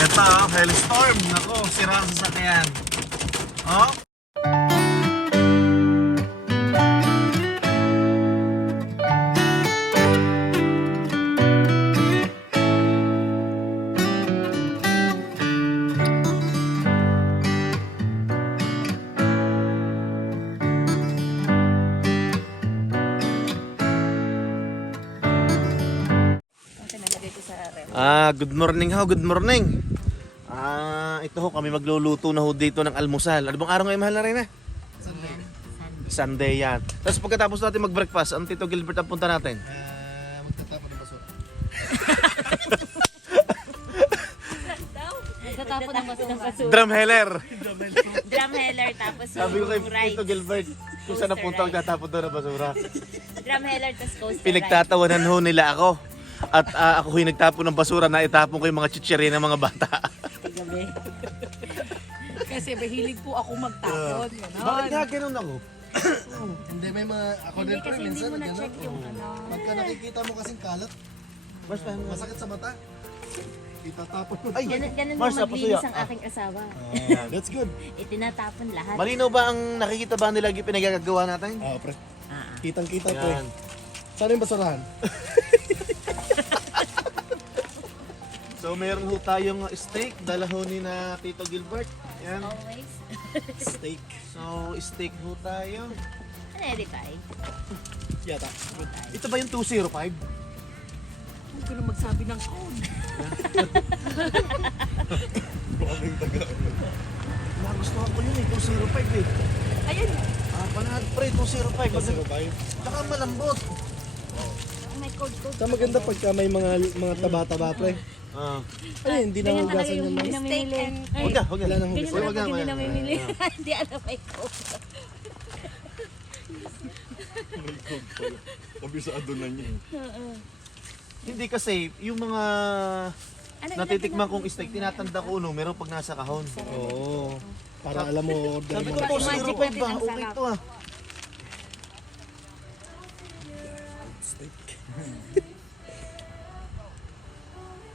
Ito, hailstorm. Nako, sira ang sasakyan. Oh. Good morning ho, good morning. Ito ho, kami magluluto na ho dito ng almusal. Ano bang araw ngayon, mahal na rin Sunday. Sunday yan. Tapos pagkatapos natin mag-breakfast, ang Tito Gilbert ang punta natin? Magtatapon ng basura. Magtatapon ng basura. Drum heller. Drum heller, tapos Sabi ko kay rice. Tito Gilbert, kung saan napunta ang tatapon doon ng basura. Drum heller, tapos coaster rice. Pinagtatawanan ho nila ako. At ako yung nagtapon ng basura na itapon ko yung mga chichiri ng mga bata. Gabi. Kasi mahilig po ako magtapon. Bakit nga ganun ako? Hindi, may mga ako Hindi din kasi hindi minsan mo na-check ganun. yung ano. Pagka nakikita mo kasing kalat, Basta masakit sa mata. Itatapon mo. Ay, Ganun Mars, mo maglinis napasuya. ang aking asawa. That's good. Itinatapon lahat. Malinaw ba ang nakikita ba nila yung pinagagawa natin? Pre. Ah. Kitang-kita pre. Yan. Saan yung basurahan? So meron ho tayong steak, dalahonin na Tito Gilbert. Yan. Always. Steak. So steak ho tayo. Ano edit tayo? Yata. Ito ba yung 205? Huwag ka na magsabi ng code. Nagustuhan ko yun eh, 205 eh. Ayan. Panahal pre, 205. Tsaka malambot. May code. Sa maganda pagka may mga taba-taba pre. Ay, hindi na hugasan yung mga. Steak and... Huwag na, huwag na. Wala nang Ganyan hugasan. na Wag na, lang hindi wag na. namimili. Hindi alam may code. Kabisado na niya. Hindi kasi, yung mga natitikman kong steak, tinatanda ko no, meron pag nasa kahon. Oo. Para alam mo order Sabi mo. ko, Magic 205 ba? natin ang Okay sarap. to ah. Steak.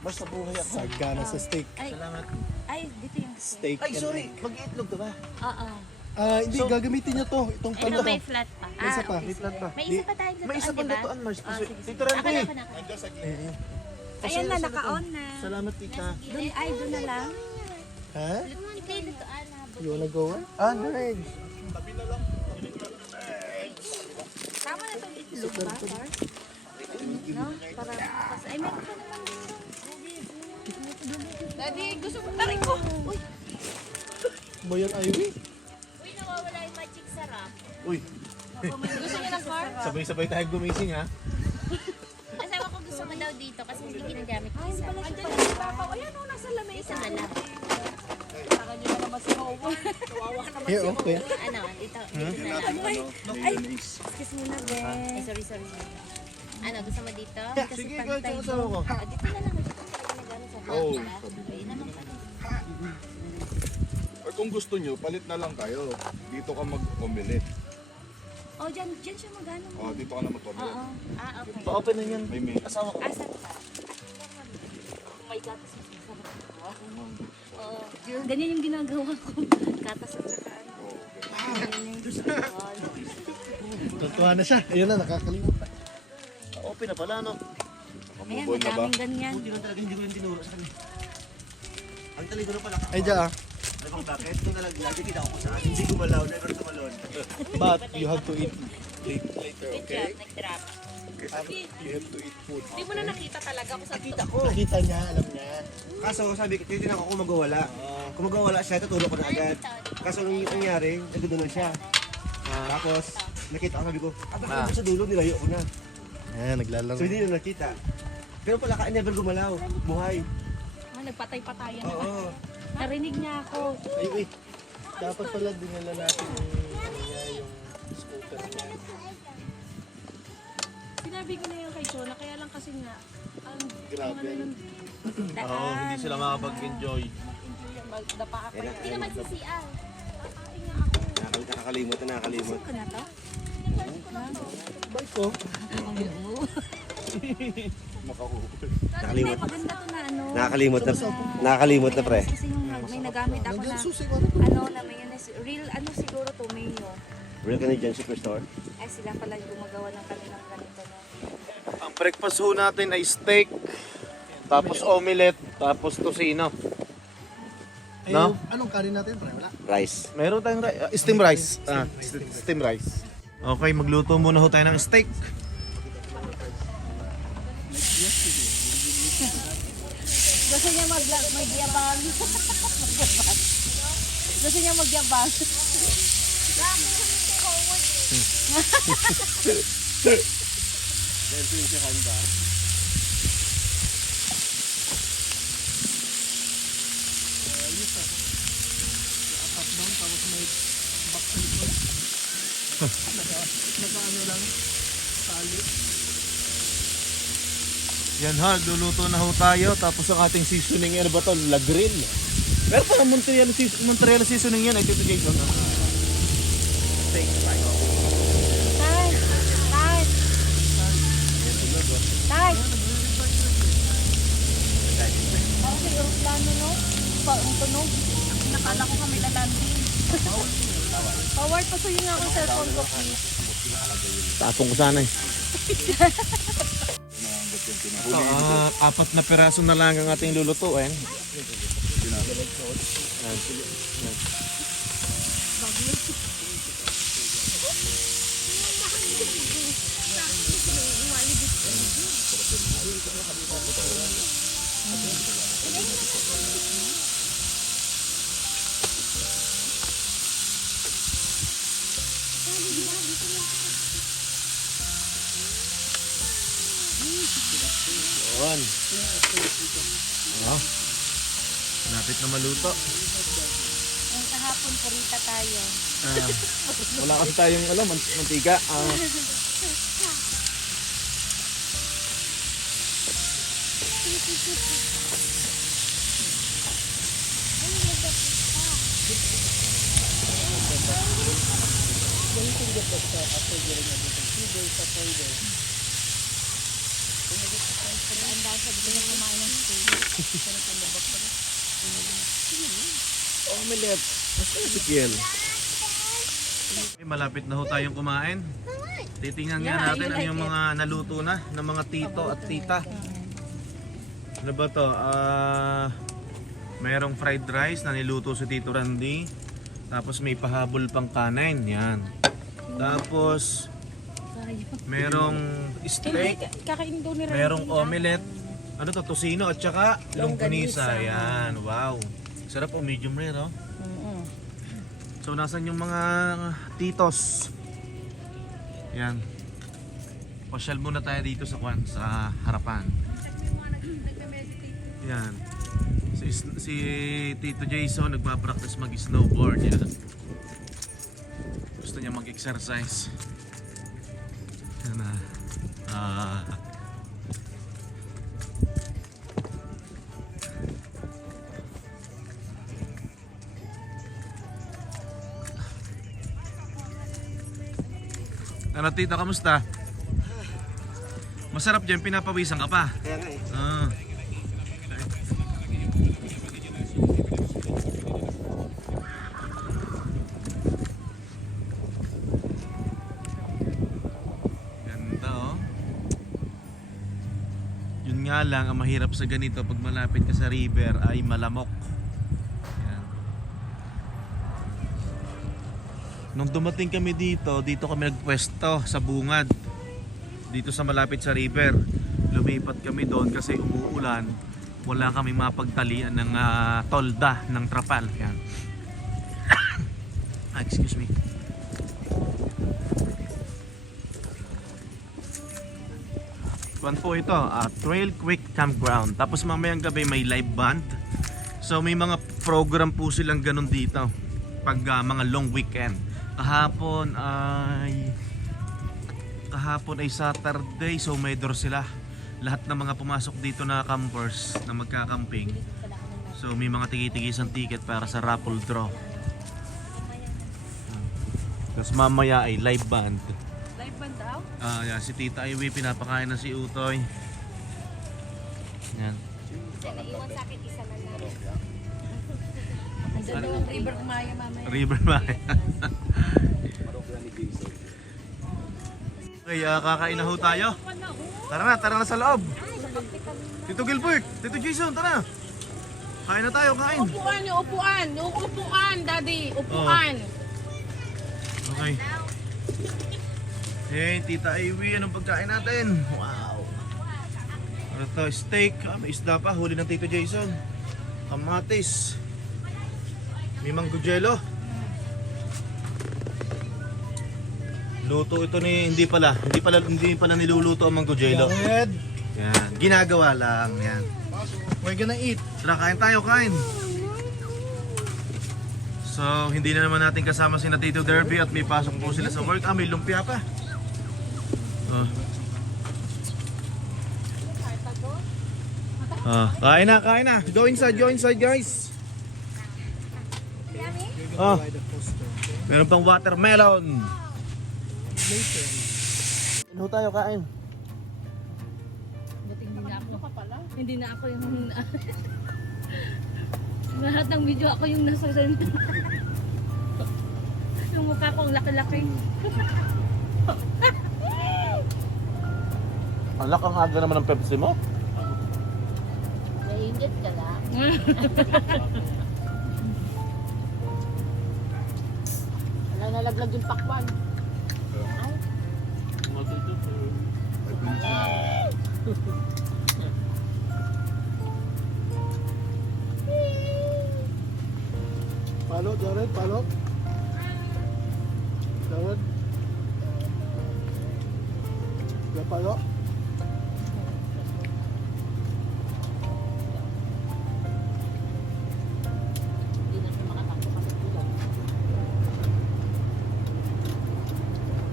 Basta buhay ako. Sagana sa steak. Ay, Salamat. ay, dito yung steak. Steak Ay, and sorry. egg. Mag-iitlog ka ba? Oo. Hindi, So- gagamitin niya to. Itong Ito pala to. may flat pa. May isa pa. okay, May flat pa. May isa pa tayong lutuan, May isa pang diba? lutuan, Mars. Sige, sige. Tito Randy. Ako na. Ayan na, naka-on na. Salamat, tita. Doon, ay, doon na lang. Ha? Hindi, lutuan na. You wanna go? Nice. Tama na itong itlog ba, Bar? No? Para makas... Ay, meron pa naman. Daddy, gusto mo tarin ko. Uy, Bayan Ivy? Uy, nawawala yung magic sarap. Uy, gusto niya ng car? sabay-sabay tayo gumising ha. Asawa ko gusto mo daw dito kasi hindi ginagamit ko isa. Andiyan na si Papa. Ayan o, nasa lamay. Isa na lang. Saka niyo na naman si Howard. Kawawa naman Yeah, si okay. Ano, dito na lang. Ay, excuse me na, be. Ay, sorry. Ano, gusto mo dito? Kasi Sige, pantay guys, ko. asawa ko. Dito na lang. Dito talaga ginagamit sa vlog, diba? Ayun naman pala. Or kung gusto nyo, palit na lang kayo. Dito ka mag-omelette. Oh, dyan siya magano. O, dito ka na mag-omelette. Oo. Ah, okay. Pa-open na yan. May may. Asawa ko. Asan pa? Oh my God, ganyan yung ginagawa ko. Katas at saka ano. Tuntuhan na siya. Ayun na, nakakalimutan. Pa-open na pala, no? Ayan, Mabon na ba? madaming ganyan. Buti lang talaga hindi ko yung tinuro sa kanya. Ang talino na pala. Ay, diyan ah. Alam mo bakit? Ito na lang lagi kita ko saan. Hindi gumalaw, never tumalon. But you have to eat later, Good okay? job, nag-drop. You have to eat food. Hindi mo na nakita talaga kung saan Nakita ko. Nakita niya, alam niya. Kaso sabi ko, titignan ko kung magwawala. Kung magwawala siya, tutulog ko na agad. Kaso nung nangyari, nagdudunan siya. Tapos, nakita ko, sabi ko, bakit sa dulo, nilayo ko na. Ayan, naglalaro. So hindi na nakita. Pero pala ka, never gumalaw. Buhay. nagpatay-patayan na. Oo. Narinig niya ako. Ay, wait. Dapat pala dinala natin yung, ano niya, yung scooter niya. Sinabi ko na yan kay Shona, kaya lang kasi nga, ang Grabe. ano nun, Oo, hindi sila makapag-enjoy. enjoy yan, dapa ako yan. Hindi naman si CR. Kakain nga ako. Nakakalimot. Gusto ko na to? Bike ko. Hindi, maganda to na ano. Nakakalimot na pre. Kasi yung may nagamit ako na, na mayonnaise. Real, siguro to, mayo. Real Canadian Superstore. Ay, sila pala yung gumagawa ng kanilang ganito na. Ang breakfast ho natin ay steak, tapos omelette, tapos tocino. No? Anong kanin natin, pre? Wala. Rice. Meron tayong steam rice. Steam rice. Okay, magluto muna ho tayo ng steak. Gusto niya magyabang. Gusto niya magyabang. Yan ha, luluto na ho tayo. Tapos ang ating seasoning, ano ba to? La Grill. Pero parang Montreal seasoning yan. Ay, Tito Jason. Steak fry. Tay! Tay! Tay! Parang sa aeroplano, no? Ang tunog. Nakala ko kami lalanding. Forward pa sa'yo nga akong cellphone ko, please. Tapong ko sana eh. Ito, 4 na peraso na lang ang ating lulutuin. Yan. Malapit na maluto. Ang kahapon, purita tayo. Wala kasi tayong mantika. Omelette. Basta si Kiel. Malapit na ho tayong kumain. Titingnan nga natin ano yung mga naluto na ng mga tito at tita. Ano ba to? Mayroong fried rice na niluto si Tito Randy. Tapos may pahabol pang kanin. Yan. Tapos merong steak. Kakainin daw ni Randy. Merong omelette. Ano to? Tocino at saka longganisa. Yan. Wow. Sarap po. Medium rare, oh. So, nasan yung mga titos? Yan. Pasyal muna tayo dito sa harapan. Yan. Si Tito Jason nagpa-practice mag-snowboard. Yan. Gusto niya mag-exercise. Yan na. Ano tita, kamusta? Masarap dyan, pinapawisan ka pa. Kaya nga eh. Ganda oh. Yun nga lang, ang mahirap sa ganito pag malapit ka sa river ay malamok. Yan. Nung dumating kami dito kami nagpwesto sa bungad. Dito sa malapit sa river. Lumipat kami doon kasi umuulan. Wala kami mapagtalian ng tolda ng trapal. Yan. Excuse me. Kuan po ito, Trail Quick Campground. Tapos mamayang gabi may live band. So may mga program po silang ganun dito pag mga long weekend. Kahapon ay Saturday, so may door sila. Lahat ng mga pumasok dito na campers na magkakamping. So may mga tigi-tigisang ticket para sa raffle draw. Tapos mamaya ay live band. Live Tikman daw? Yan, si Tita Ivy, pinapakain na si Utoy. Yan. Naiwan sa akin isa na lang. Ang dalawang river Maya mamaya. River Maya. Okay, kakain na ho tayo. Tara na sa loob. Tito Gilbert, Tito Jason, tara. Kain na tayo, kain. Upuan, yung upuan. Yung upuan, daddy. Upuan. Okay. Hey, Tita Ivy, anong pagkain natin? Wow. Ano to? Steak. May isda pa. Huli ng Tito Jason. Kamatis. May mango jello. Luto ito ni hindi pala niluluto ang mango jello. Yan. Ginagawa lang. Yan. We're gonna eat. Tara, kain tayo, kain. So, hindi na naman natin kasama si Tito Derby at may pasok po sila sa work. May lumpia pa. Kain na. Go inside guys. Meron pang watermelon. Ano tayo kain? Hindi na ako yung... Lahat ng video ako yung nasa... Yung mukha ko ang laki-laki. Alak ang aga naman ng Pepsi mo. Naiingit ka lang. Wala nalaglag yung pakwan. Palo, Jared, palo. Jared. Palo.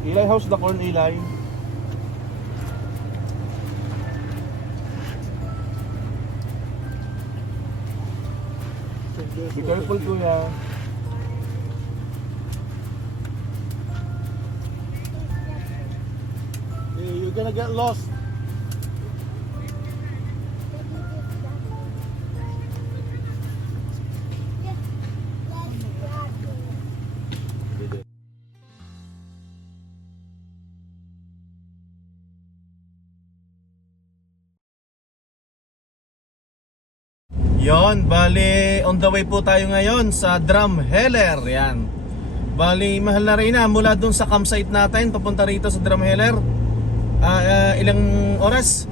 Eli, how's the corn, Eli? Be careful, kuya. You're gonna get lost. Yon, bali on the way po tayo ngayon sa Drumheller. Yan. Bali mahal na rin na mula dun sa campsite natin papunta rito sa Drumheller. Ilang oras?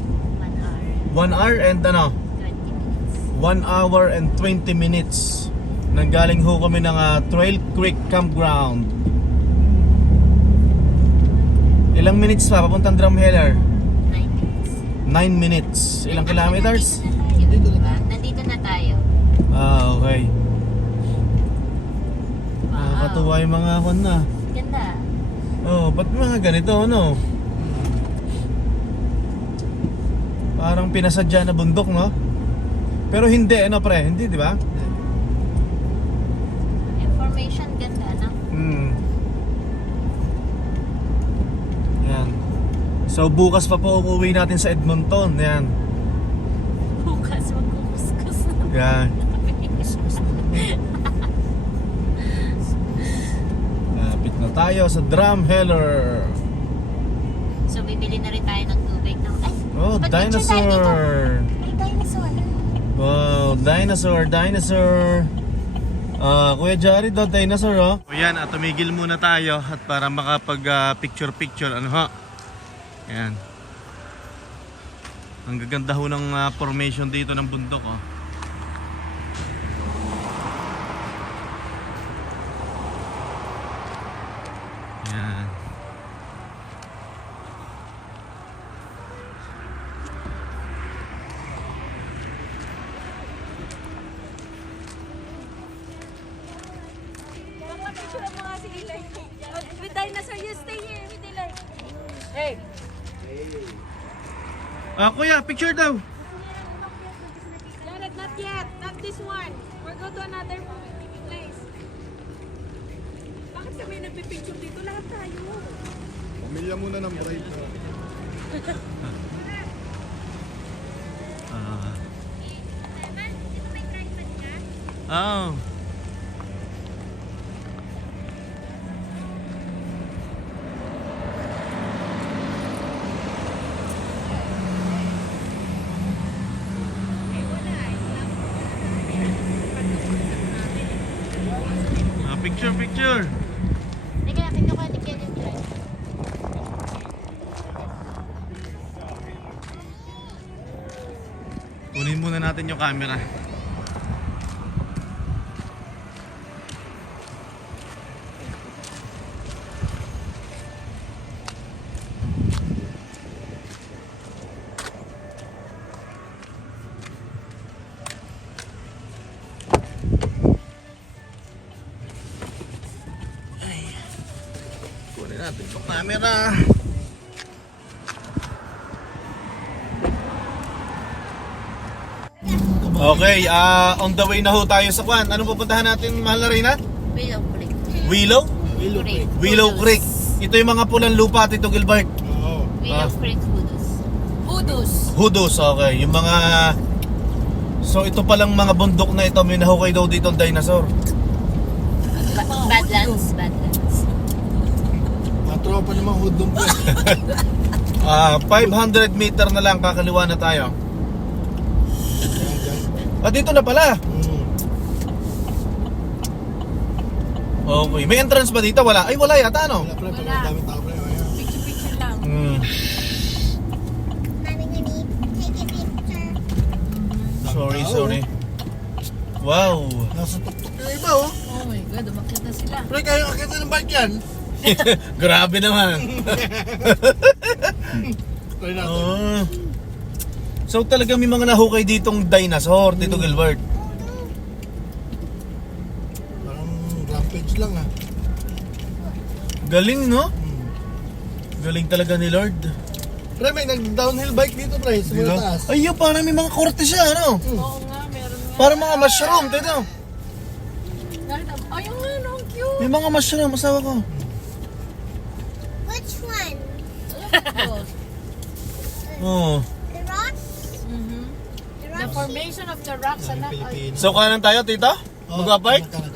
1 hour and 1 hour and 20 minutes. Nanggaling ho kami ng Trail Creek Campground. Ilang minutes pa papuntang Drumheller? 9 minutes. Ilang kilometers? Nandito na tayo. Okay. Nakakatuwa yung mga kon na. Ganda. Ba't mga ganito, ano? Parang pinasadya na bundok, no? Pero hindi, ano pre? Hindi, di ba? Information ganda, no? Yan. So bukas pa po uuwi natin sa Edmonton. Yan. Bukas magkukuskus na. Yan. Lapit na tayo sa Drumheller. So bibili na rin tayo ng tubig. No? Ay, Oh, ba't picture tayo dito? dinosaur. Ay, dinosaur. Wow, dinosaur. Kuya Jared, dinosaur, oh. O yan, tumigil muna tayo at para makapag picture, ano ho. Yan. Ang gaganda ho ng formation dito ng bundok, oh. Yan. With dinosaur, you stay here with Eli. Hey! Kuya, picture daw. Jared, not yet. Not this one. We're going to another place. Bakit kami nagpipicture dito? Lahat tayo. Pamilya muna ng bride mo. Oh. Picture, picture. Teka lang, kinukuha ni Ken yung drive. Kunin muna natin yung camera. Kunin natin yung camera. Okay, on the way na ho tayo sa Kwan. Anong pupuntahan natin, mahal na Reyna? Willow Creek. Willow? Creek. Willow Creek. Ito yung mga pulang lupa, Tito Gilbert. Oo. Willow Creek Hudus. Hudus. Hudus, okay. Yung mga... So ito palang mga bundok na ito, may nahukay daw dito ang dinosaur. Badlands. Badlands. Matropa naman hudong po. 500 meter na lang, kakaliwa na tayo. Dito na pala. Okay, may entrance ba dito? Wala. Ay, wala yata, ano? Wala. Picture-picture lang. Sorry. Wow. Nasa tuktok na iba oh. Oh my God, umakit na sila. Pre, kayo akita ng bike yan. Grabe naman. Try natin. Oh. So talaga may mga nahukay ditong dinosaur, Tito Gilbert. Parang rampage lang ah. Galing, no? Galing talaga ni Lord. Pre, may nag-downhill bike dito pre, sa mga taas. Ay, yun, parang may mga korte siya, ano? Oo nga, meron nga. Parang mga mushroom, Tito. Ayun nga, no, ang cute. May mga mushroom, asawa ko. Which one? Oh. The rocks? The formation of the rocks, anak. Ay, Pilipino. So kanan tayo, Tito? Mag-bike? Kanan.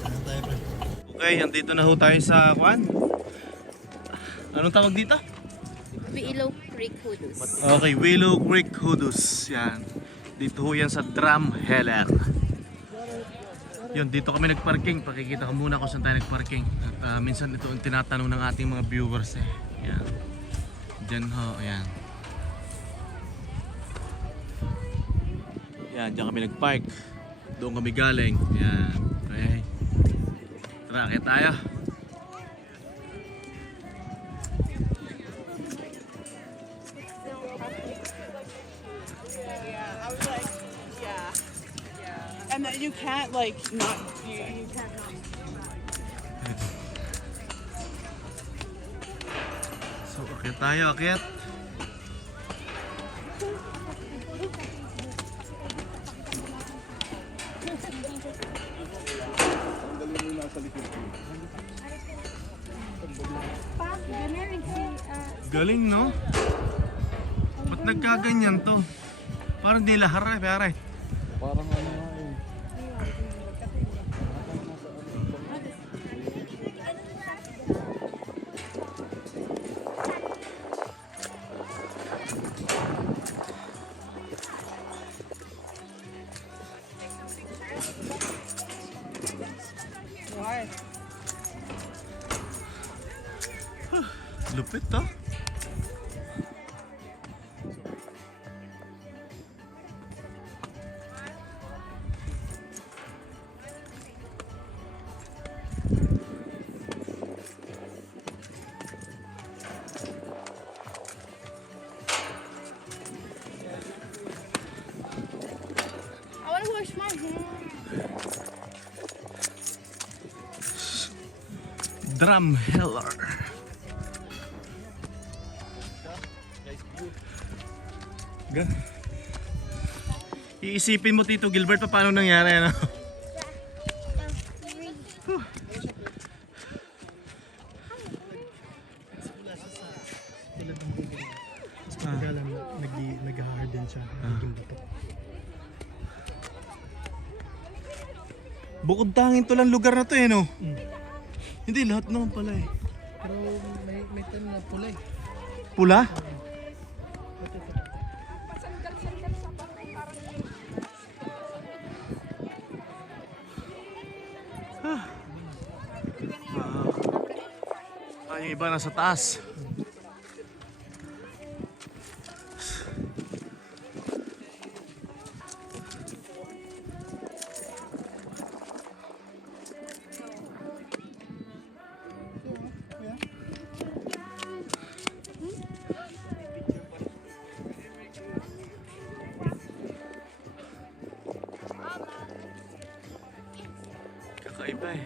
Kanan tayo pre. Okay, andito na ho tayo sa Kwan. Anong tawag dito? Willow Creek Hudus. Okay, Willow Creek Hudus. Yan. Dito ho yan sa Drumheller. Yun, dito kami nagparking. Pakikita ko muna kung saan tayo nagparking. At minsan ito ang tinatanong ng ating mga viewers eh. Yan. Diyan ho, ayan. Yan, diyan kami nagpark. Doon kami galing. Yan. Okay. Tara, kaya tayo. And that you can't like not you can't not. So, akyat tayo, akyat. Galing, no? Ba't nagkaganyan to? Parang di lahar eh, pare. Parang ano nga eh. Why? Lupit to. I want to wash my hair. Drumheller. Iisipin mo, Tito Gilbert, paano nangyari, ano? Bukod tangin to lang lugar na to eh, no? Hindi, lahat naman pala eh. Pero may tan na pula eh. Pula? Yung iba nasa taas. Kakaiba eh.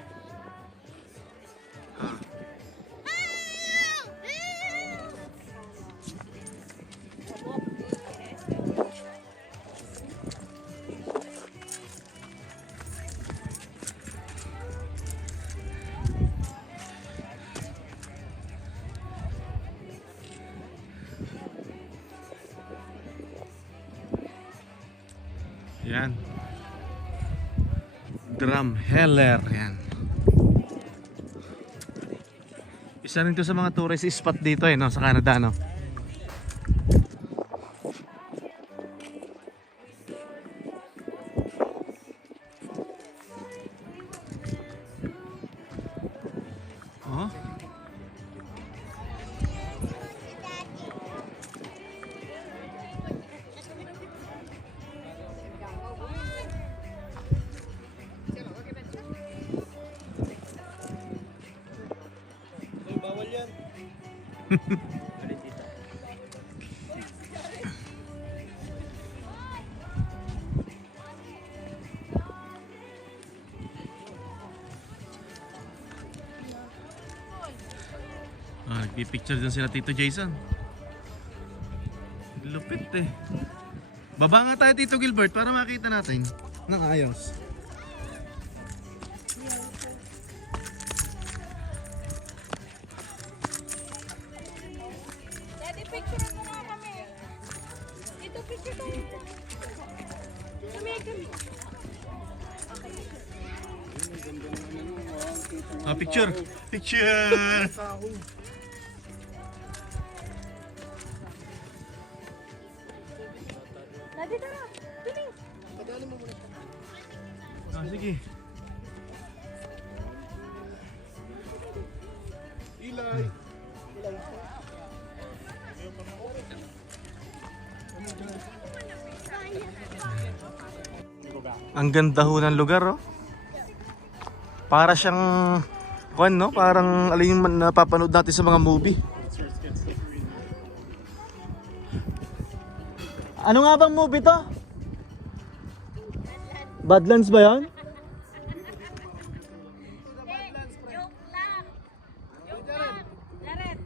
Yan. Drumheller. Yan. Isa rin to sa mga tourist spot dito eh, no? Sa Canada, no? Oh? Nagpipicture din sila Tito Jason. Lupit eh. Baba nga tayo Tito Gilbert para makita natin ng ayos. Daddy, picture mo na kami. Ito, picture tayo. Kami. Ah, picture. Picture. Daddy, tara. Bilis. Ah, sige. Ilay. Ang ganda ho ng lugar, oh. Para siyang kuwan, no? Parang alin yung napapanood natin sa mga movie. Ano nga bang movie to? Badlands ba yan? Joke lang. Joke lang. Laret.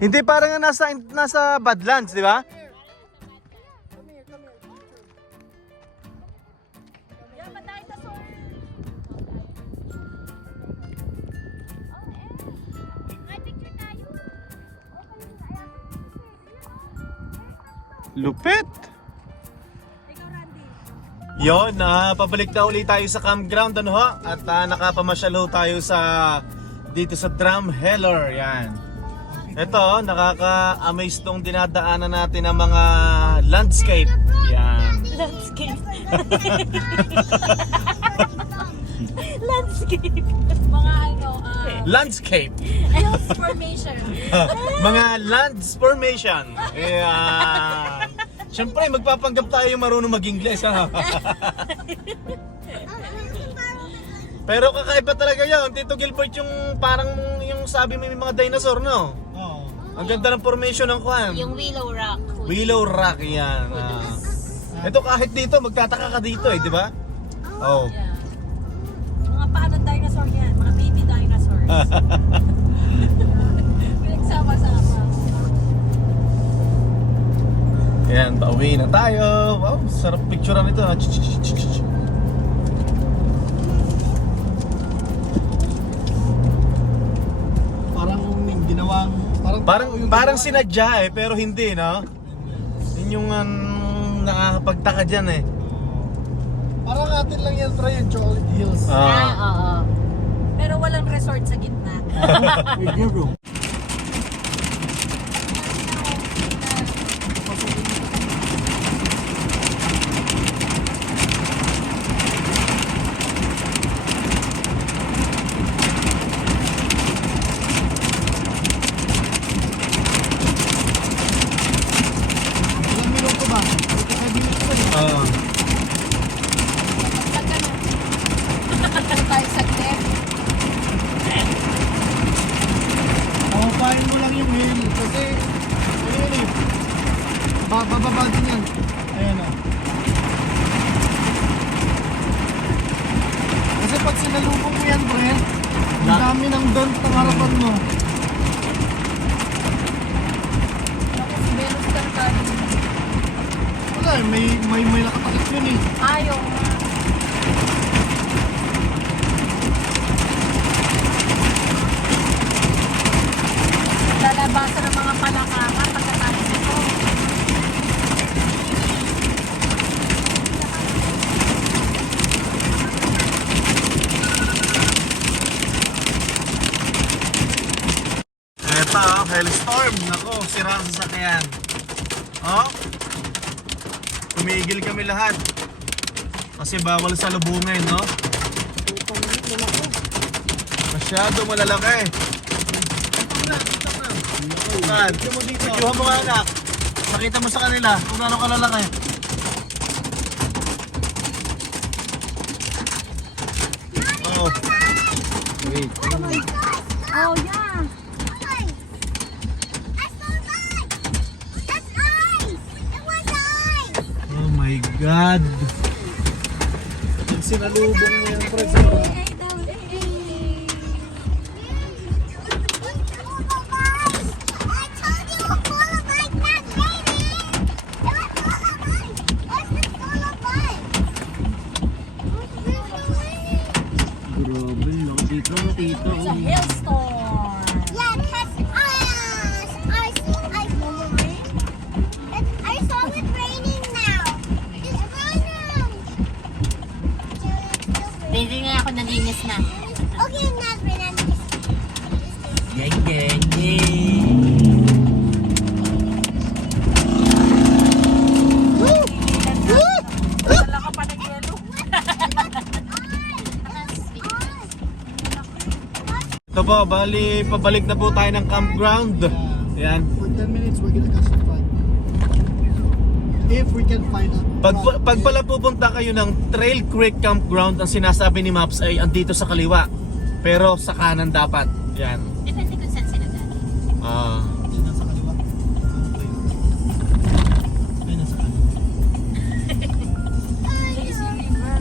Hindi, parang nasa Badlands, di ba? Yan, matay ka, sir. Ay, picture tayo. Lupit! Ikaw, Randy. Yon, pabalik na ulit tayo sa campground, ano ho? At nakapamasyal ho tayo dito sa Drumheller, yan. Ito, nakaka-amaze tong dinadaanan natin ng mga landscape. Yan. Landscape. Landscape. Mga ano, Landscape. hills formation. Mga lands formation. Yeah. Siyempre, magpapanggap tayo yung marunong mag-Ingles, ha? Pero kakaiba talaga yun. Tito Gilbert, yung parang yung sabi mo yung mga dinosaur, no? Oo. Ang ganda ng formation ng kwan. Yung Willow Rock. Willow Rock, yan. Ito kahit dito, magtataka ka dito eh, di ba? Oh. Yeah. Mga paano dinosaur yan? Mga baby dinosaurs. Pinagsama-sama. Yan, pauwi na tayo. Wow, sarap picturean ito. Parang ginawang Parang sinadya eh, pero hindi, no? Yun yung nakakapagtaka dyan eh. Parang atin lang yan, pre, yung Chocolate Hills. Oo. Pero walang resort sa gitna. Ilang minuto ba? 45 minutes pa rin. Oo. Punta tayo sa gitna. Papapain mo lang yung hill. Kasi, ano yun eh. Bababa din yan. Ayan o. Kasi pag sinalubong mo yan, pre, ang dami ng dent ng harapan mo. Meron ka na tayo. Wala eh, may nakatakip yun eh. Ayaw nga. Lalabasan ng mga palakaka pagkatapos ito. Eto, hailstorm. Nako, sira ang sasakyan. Oh? Tumigil kami lahat. Kasi bawal sa lubungin, no? Masyado malalaki. Saan? Videohan mo nga anak. Pakita mo sa kanila kung gaano kalalaki. Oh. Oh, yeah. Oh my God. Pag sinalubong mo yan, pre, It's a hailstorm. Yeah, because I saw it raining now. It's raining. Hindi nga ako nalinis na. Okay, not raining. Wala ka pa nag-yelo. Ito po, bali, pabalik na po tayo ng campground. Yan. for 10 minutes, we're gonna catch the flight. If we can find a... Pag pala pupunta kayo ng Trail Creek Campground, ang sinasabi ni Maps ay andito sa kaliwa. Pero sa kanan dapat. Yan. Depende kung saan sila galing. Ah. Ay, nasa kaliwa. Ay, nasa kaliwa.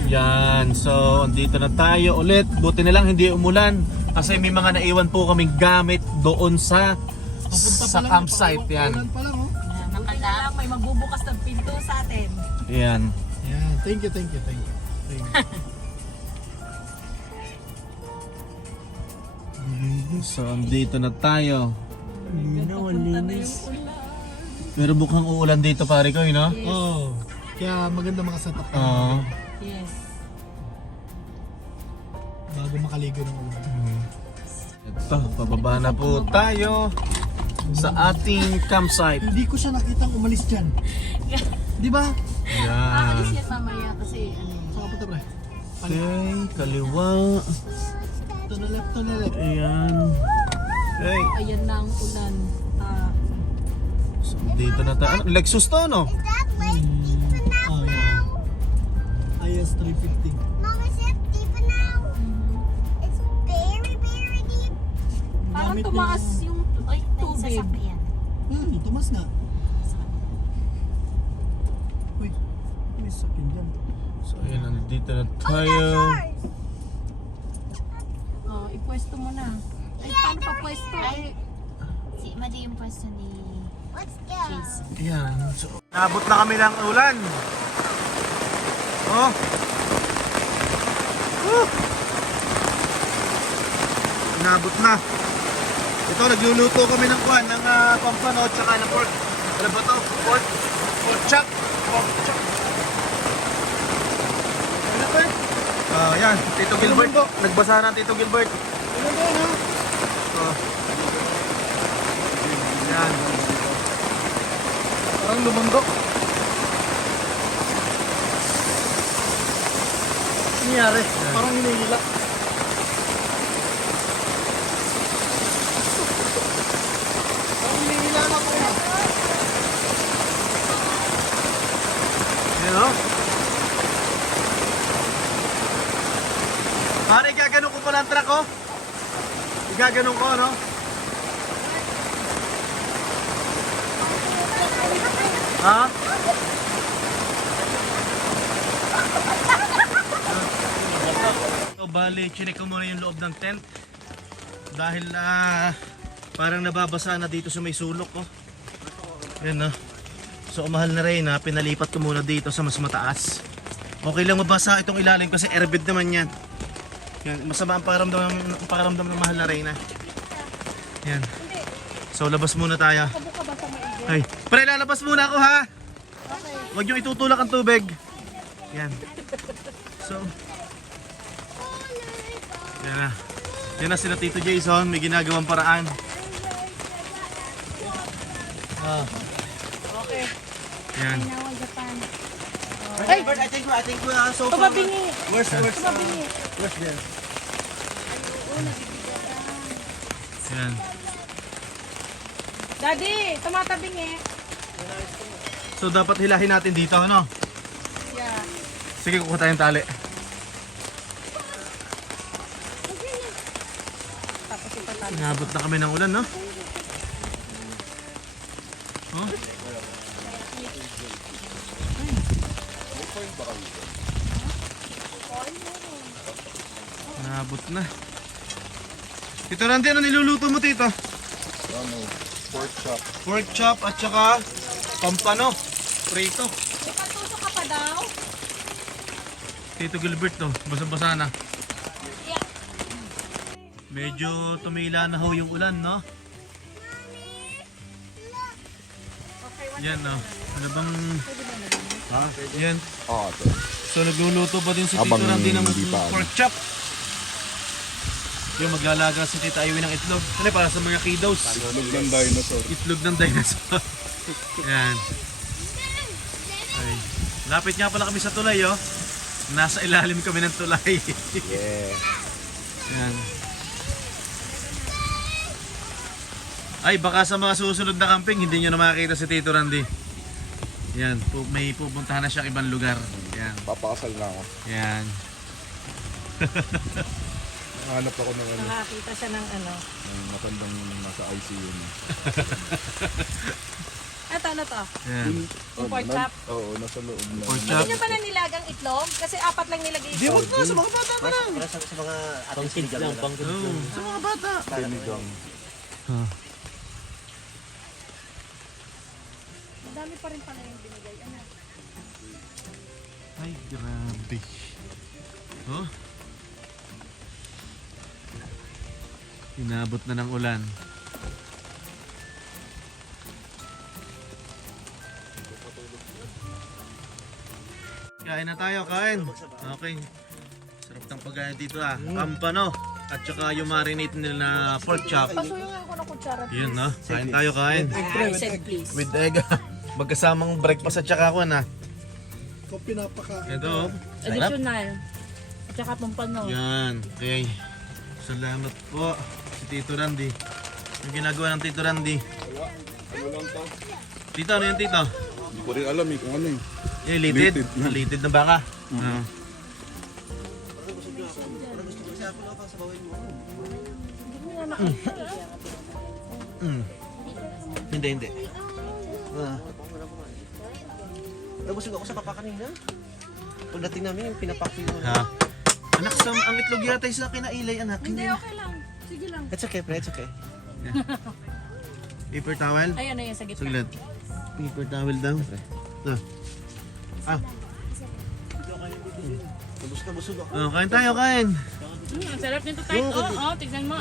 Yan. So, andito na tayo ulit. Buti na lang hindi umulan. Kasi may mga naiwan po kaming gamit doon sa Papunta pa sa lang, campsite. Yan. Ulan pa lang, oh. Buti na lang may magbubukas ng pinto sa atin. Yan. Yeah, thank you. So, andito na tayo. Pero mukhang uulan dito pare ko, no? Oh, kaya maganda mga setup tayo. Oo. Yes. Bago makaligo ng ulan. Ito, pababa na po tayo sa ating campsite. Hindi ko siya nakitang umalis dyan. Di ba? Yan. Yes, mamaya kasi ano. Saka punta, pre. Okay, kaliwa. To the left. Ayan. Okay. Ayan na ang ulan. So, dito na tayo. Ano? Lexus to, no? Is that lake deep enough Oh, yeah. IS 350. Mom, is it deep enough? It's very, very deep. Parang Gamit tumaas niya. yung tubig. Tumas nga. Uy, may sakin dyan. So, ayan, nandito na tayo. Oh, ipwesto mo na. Ay, paano pa pwesto? Ay, Si Madi yung pwesto ni Let's go. Jason. Ayan. So, nabot na kami ng ulan. Oh. Nabot na. Ito, nagluluto kami ng kwan, ng pampano, tsaka ng pork. Ano ba to? Pork chop. Pork chop. Ayan, Tito Gilbert. Nagbasa na Tito Gilbert. Ano ba yan, ha? Oh. Ayan. Parang lumundok. Nangyari? Parang hinihila. Parang hinihila na po na. Ayan o. Pare, igaganon ko pala ang truck oh. Igaganon ko, ano? Ha? So, bali, chinek ko muna yung loob ng tent. Dahil parang nababasa na dito sa may sulok oh. Yan oh. So mahal na rin na pinalipat ko muna dito sa mas mataas. Okay lang mabasa itong ilalim kasi airbed naman yan. Yan, masama ang pakiramdam ng mahal na rin na. Yan. So labas muna tayo. Ay, pre, lalabas muna ako ha. Huwag nyo itutulak ang tubig. Yan. So, yan na. Yan na sila Tito Jason, may ginagawang paraan. Okay. Yan. Ay! I think so far. Pababingi. Worst Pababingi. there. Yan. Daddy, tumatabingi. So dapat hilahin natin dito, ano? Yeah. Sige, kukuha tayong tali. Tapos ipatalo. Inabot na kami ng ulan, no? Oh? Inabot na. Tito Randy, ano niluluto mo, Tito? Ano, pork chop. Pork chop at saka pampano. Prito. May patusok ka pa daw? Tito Gilbert, to. Basa-basa na. Yeah. Medyo tumila na ho yung ulan, no? Yan, no? Ano bang... Ha? Yan. Ah, ito. So nagluluto ba din si Tito Habang Randy ng hindi pa, ano. pork chop? Yung maglalaga si Tita Iwi ng itlog. Ano para sa mga kiddos? Itlog ng dinosaur. Itlog ng dinosaur. Yan. Ay. Lapit nga pala kami sa tulay, oh. Nasa ilalim kami ng tulay. Yeah. Yan. Ay, baka sa mga susunod na camping, hindi nyo na makakita si Tito Randy. Yan, may pupuntahan na siya ibang lugar. Yan. Papakasal na ako. Yan. Hanap ako ng ano, Nakakita siya ng ano. ng matandang nasa ICU niya. Ito, ano to? Yan. Yung pork chop. Oo, nasa loob na. Pork Hindi chop. nyo pa na nilagang itlog? Kasi 4 lang nilagay Di, ito. wag na, sa mga bata na lang. Para sa mga ating sinigang na lang. Oh. Sa mga bata. Sinigang. Madami pa rin pala yung binigay. Ano? Ay, grabe. Oh. Inabot na ng ulan. Kain na tayo, kain. Okay. Sarap ng pagkain dito ah. Pampano. At saka yung marinate nila na pork chop. Pasuyo nga ako ng kutsara. Yan no. Kain tayo, kain. I said please. With egg. Magkasamang breakfast at saka ako na. Ito pinapaka. Ito. oh. Sarap. Additional. At saka pampano. Yan. Okay. Salamat po si Tito Randy. Yung ginagawa ng Tito Randy. Ano lang to? Tito, ano yung Tito? Hindi ko rin alam eh kung ano eh. Eh, litid. Litid yan. Litid na baka. Hindi. Nabusog ako sa papa kanina. Pagdating namin, yung pinapaki mo. Ha? Anak, ang itlog yata sa kinailay, anak. Hindi, okay lang. Sige lang. It's okay, pre. It's okay. Paper towel? Ayun na yun sa gitna. Saglit. Paper towel daw. Ah. Ah. Busog ako. Oh, kain tayo, kain. Ang sarap nito tayo. Oo, tignan mo.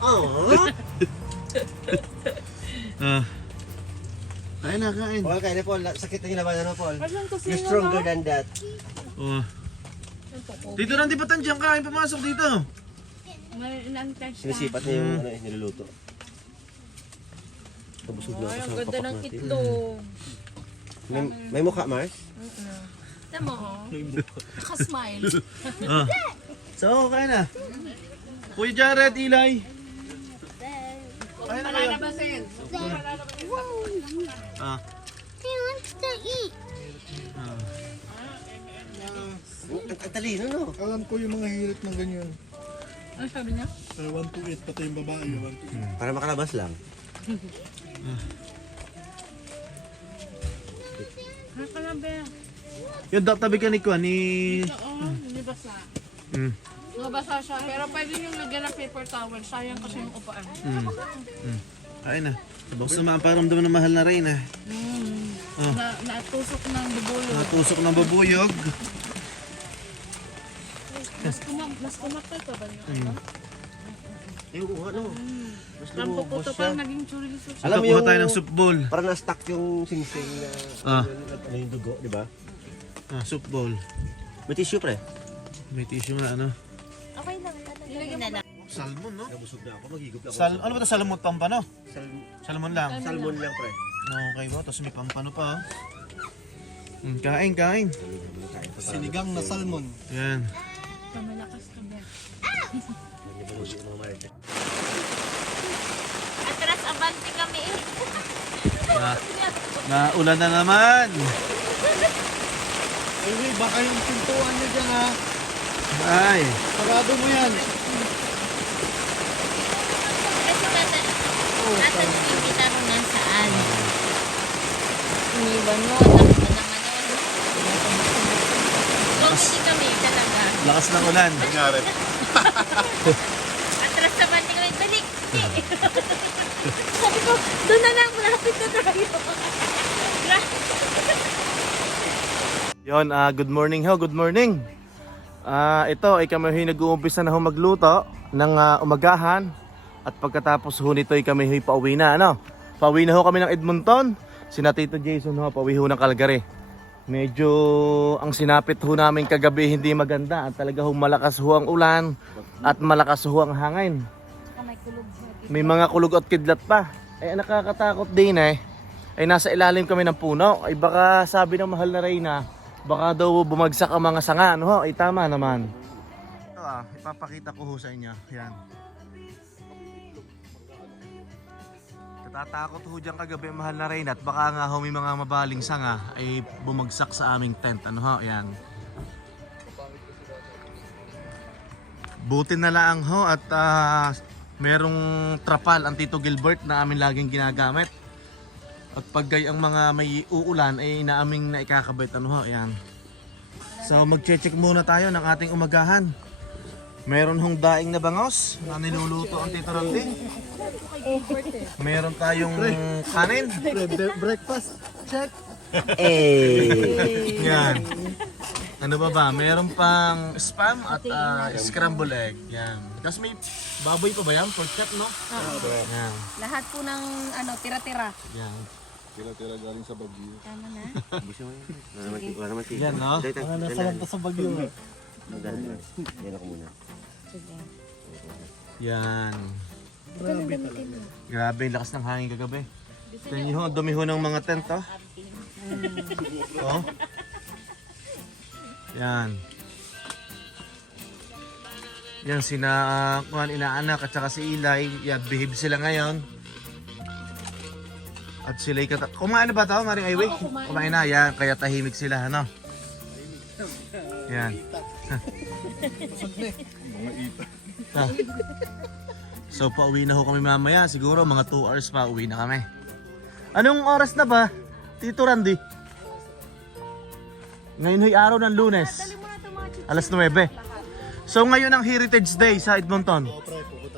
Oh. Ah. Kain na, kain. Paul, kaya na Paul. Sakit na yung labanan mo, Paul. Parang kasi You're stronger than that. Oh. Dito lang di ba tandyang kain pumasok dito? May inaantay siya. Sinisipat niya yung ano, niluluto. Pabusog na ako Ay, ang sa ganda papak ng natin. itlog. May mukha, Mars? Tama oh. Naka-smile. Ah. So, kain na. Kuya Jared, Eli. Kain na kayo. Ah. He wants to eat. Ang talino, no? Alam ko yung mga hirit ng ganyan. Ano sabi niya? 1 to 8, pati yung babae, 1 to 8. Para makalabas lang. Nakalabe. Yung tabi ka ni Kuan, ni... Oo, hindi basa. Mm. Nabasa siya, pero pwede yung lagyan ng paper towel. Sayang kasi yung upaan. Kain na. Buksan mo ang paramdaman ng mahal na rin eh. Natusok ng bubulo. Natusok ng babuyog. Mas kumakal pa ba yun? Yung ano? Mas Rampo ko lumubos to siya. parang naging chorizo siya. Alam mo Kuha yung... tayo ng soup bowl. Parang na-stuck yung sing-sing na... Ah. Ano yung dugo, di ba? Soup bowl. May tissue, pre. May tissue na ano. Okay lang. Ilagay mo na. Salmon, no? Nabusog na ako, magigop ako. Ano ba ito? Salmon pampano? Salmon lang. Salmon lang, pre. Okay ba? Tapos may pampano pa. Kain, kain. Sinigang na salmon. Yan. Pamalakas ka ba? Mga Atras abante kami eh. Naulan na naman. Anyway, baka yung pintuan niya dyan ha. Ay. Sarado mo yan. Kasi nasa TV na rin nasaan. Iniwan mo. Takbo naman yun. Hindi kami talaga. Lakas ng ulan. Nangyari. Atras abante kami. Balik. Sabi ko, doon na lang. Malapit na tayo. Yon, good morning ho, good morning. Ito ay kami nag-uumpisa na ho magluto ng umagahan at pagkatapos ho nito ay kami pauwi na, ano? Pauwi na ho kami ng Edmonton. Sina Tito Jason ho, pauwi ho ng Calgary. Medyo ang sinapit ho namin kagabi hindi maganda at talaga ho malakas ho ang ulan at malakas ho ang hangin. May mga kulog at kidlat pa. Ay nakakatakot din eh. Ay nasa ilalim kami ng puno. Ay baka sabi ng mahal na Reyna, baka daw bumagsak ang mga sanga, no? Ay tama naman. Ito ipapakita ko ho sa inyo. Yan. Natatakot ho dyan kagabi ang mahal na Reyna at baka nga ho may mga mabaling sanga ay bumagsak sa aming tent. Ano ho? Yan. Buti na lang ho at merong trapal ang Tito Gilbert na amin laging ginagamit. At pag ang mga may uulan ay naaming na ikakabit. Ano ho, ayan. So magche-check muna tayo ng ating umagahan. Meron hong daing na bangos na niluluto ang Tito Ronding. Meron tayong kanin. Breakfast. Check. Yan. Ano ba? Meron pang spam at scrambled egg. Yan. Tapos may baboy pa ba yan? Pork chop, no? Yan. Lahat po ng tira-tira. Yan. Tira-tira galing sa Baguio. Tama na. Wala naman tissue. Yan, no? Mga nasa lantas sa Bagyo. Yan ako muna. Yan. Grabe, lakas ng hangin kagabi. Tignan niyo ho, dumi ho ng mga tent, oh. Oh. Yan. Yan sina kuhan inaanak at saka si Eli. Yan, behave sila ngayon. At sila'y kumain na ba ito, Maring Aiwi? Kumain na, yan. Kaya tahimik sila, ano? Yan. Mga ita. So pauwi na ho kami mamaya, siguro mga 2 hours pa uwi na kami. Anong oras na ba, Tito Randy? Ngayon ho'y araw ng Lunes, alas 9. So ngayon ang Heritage Day sa Edmonton.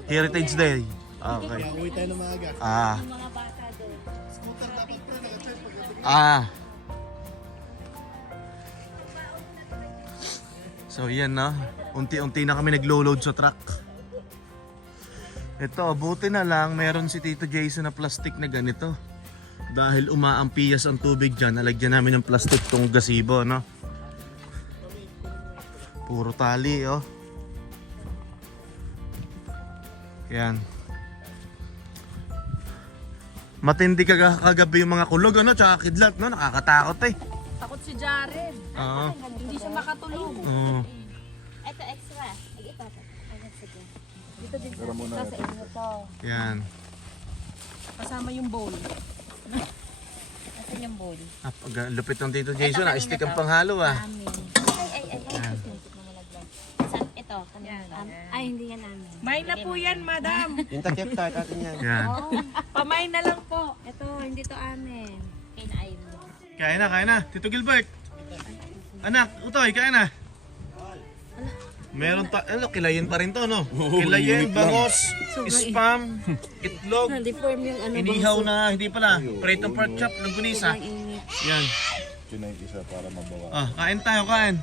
Heritage Day. Okay. Uwi tayo na maaga. So yan no, unti-unti na kami naglo-load sa truck. Ito, buti na lang meron si Tito Jason na plastic na ganito. Dahil umaampiyas ang tubig dyan, nalagyan namin ng plastic tong gazebo, no? Puro tali, oh. Yan. Matindi kagabi yung mga kulog, ano, tsaka kidlat, no? Nakakatakot eh. Takot si Jared. Oo. Hindi siya makatulog. Oo. Ito extra. Ay, ito. Ay, sige. Dito din Tara muna sa natin. inyo to. Yan. Kasama yung bowl. Asan yung bowl? Lupit ng Tito Jason, stick ang panghalo, ah. Ay. Ito. Ay, hindi yan namin. May na po yan, madam. Yung takip tart atin yan. Yan. Pamay na lang po. Ito, hindi to amin. Kinain mo. Kain na. Tito Gilbert. Anak, utoy, kain na. Meron kilayin pa rin to, no? Kilayin, bangos, spam, itlog, Na-deform yung ano. inihaw na, hindi pala, pritong pork chop, longganisa. Yan. Yun na yung isa para mabawa. Ah, kain tayo, kain.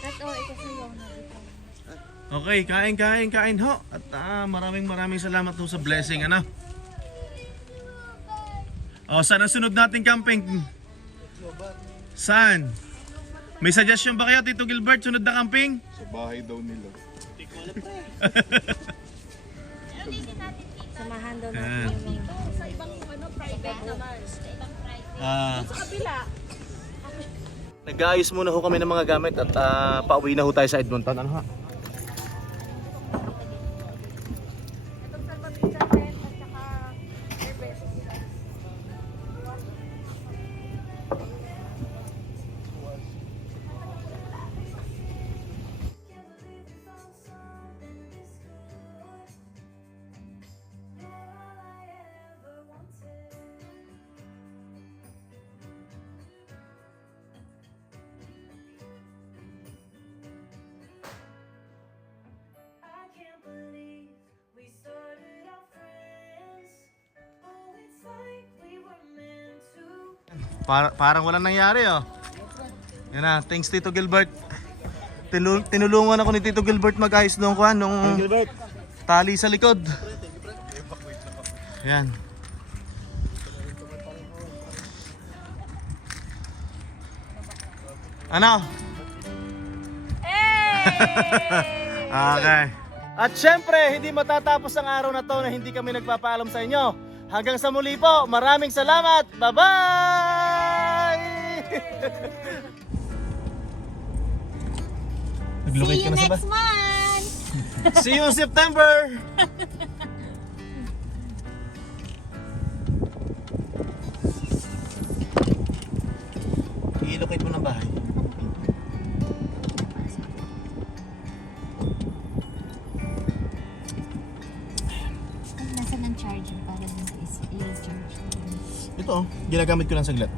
Ito sa'yo. Okay, kain ho. At maraming salamat po sa blessing, ano? Oh, saan ang sunod nating camping? Saan? May suggestion ba kayo, Tito Gilbert, sunod na camping? Sa bahay daw nila. Samahan daw Yan. Sa ibang private naman. Sa ibang private. Sa kabila. Nag-aayos muna ho kami ng mga gamit at pauwi na ho tayo sa Edmonton. Ano ha? Itong salmabisa tent at saka airbase. Parang walang nangyari, oh. Yan na, thanks Tito Gilbert. Tinulungan ako ni Tito Gilbert mag-ayos nung Gilbert. tali sa likod. Yan. Ano? Okay. At syempre, hindi matatapos ang araw na to na hindi kami nagpapaalam sa inyo. Hanggang sa muli po, maraming salamat. Bye-bye! See you next month! See you in September! I-locate mo ng bahay. Nasaan ang charger para dun sa i-charge? Ito, ginagamit ko lang saglit.